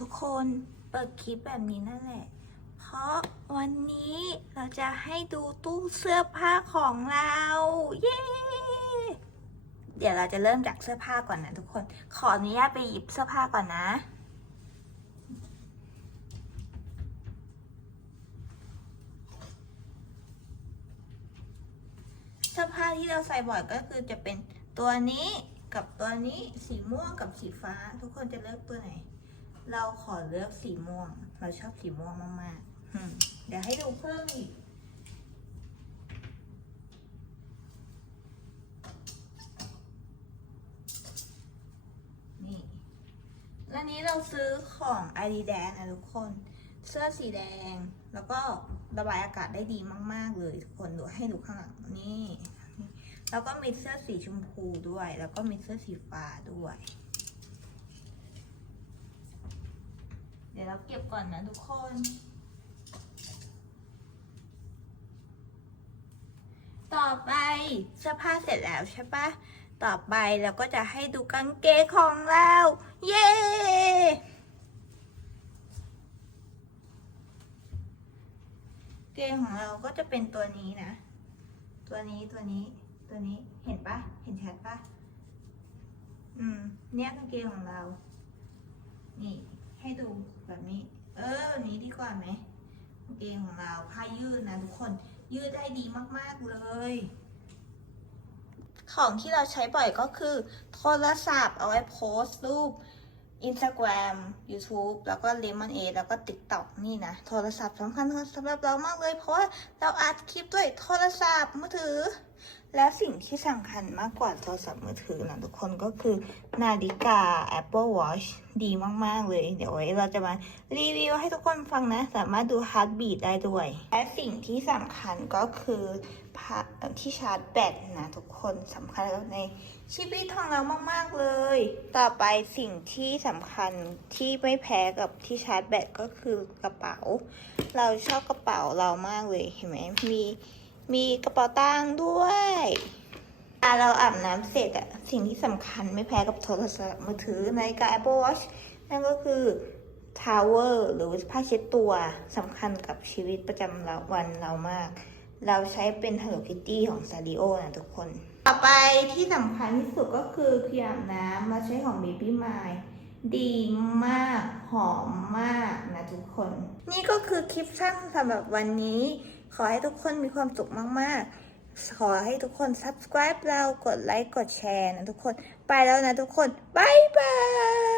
ทุกคนเปิดคลิปแบบนี้นั่นแหละ เพราะวันนี้เราจะให้ดูตู้เสื้อผ้าของเรา เย้ เดี๋ยวเราจะเริ่มจากเสื้อผ้าก่อนนะทุกคน ขออนุญาตไปหยิบเสื้อผ้าก่อนนะเสื้อผ้าที่เราใส่บ่อยก็คือจะเป็นตัวนี้กับตัวนี้สีม่วงกับสีฟ้า ทุกคนจะเลือกตัวไหน เราขอเลือกสีม่วง เราชอบสีม่วงมากๆเดี๋ยวให้ดูเพิ่มอีก นี่อันนี้เราซื้อของ Adidas นะทุกคน เสื้อสีแดง แล้วก็ระบายอากาศได้ดีมาก ๆ เลยทุกคนดูให้ดูข้างหลังนี่ แล้วก็มีเสื้อสีชมพูด้วย แล้วก็มีเสื้อสีฟ้าด้วย เดี๋ยวเราเก็บก่อนนะทุกคน ต่อไปเสื้อผ้าเสร็จแล้วใช่ปะต่อไปเราก็จะให้ดูกางเกงของเรา เย้เกงของเราก็จะเป็นตัวนี้นะ ตัวนี้ตัวนี้ตัวนี้เห็นปะเห็นชัดปะอืม เนี่ยกางเกงของเรา นี่ ให้ดู แบบนี้ เออแบบนี้ดีกว่าไหมกางเกงของเราผ้ายืดนะทุกคน ยืดได้ดีมากๆเลย ของที่เราใช้บ่อยก็คือ โทรศัพท์เอาไว้โพสต์รูป Instagram YouTube แล้วก็ Lemon a แล้วก็ TikTok นี่นะ โทรศัพท์สำคัญสำหรับเรามากเลย เพราะว่าเราอัดคลิปด้วยโทรศัพท์มือถือ และสิ่งที่สำคัญมากกว่าโทรศัพท์มือถือนะทุกคนก็คือนาฬิกา Apple Watch ดีมาก ๆ เลย เดี๋ยวไว้เราจะมารีวิวให้ทุกคนฟังนะ สามารถดู Heartbeat ได้ด้วย และสิ่งที่สำคัญก็คือที่ชาร์จแบตนะทุกคนสำคัญในชีวิตของเรามาก ๆ เลย ต่อไปสิ่งที่สำคัญที่ไม่แพ้กับที่ชาร์จแบตก็คือกระเป๋า เราชอบกระเป๋าเรามากเลยเห็นไหมมี มีกระเป๋าตังค์ด้วยเวลาเราอาบน้ำเสร็จอะสิ่งที่สำคัญไม่แพ้กับโทรศัพท์มือถือนาฬิกา Apple Watch นั่นก็คือทาวเวอร์หรือผ้าเช็ดตัวสำคัญกับชีวิตประจำเราวันเรามาก เราใช้เป็น Hello Kitty ของ s a r i o นะทุกคน ต่อไปที่สำคัญที่สุดก็คือครีมอาบน้ำเราใช้ของ Baby m i ดีมาก หอมมากนะทุกคน นี่ก็คือคลิปสั้นสำหรับวันนี้ ขอให้ทุกคนมีความสุขมาก ๆ ขอให้ทุกคน subscribe เรา กดไลค์ กดแชร์นะทุกคน ไปแล้วนะทุกคน บ๊ายบาย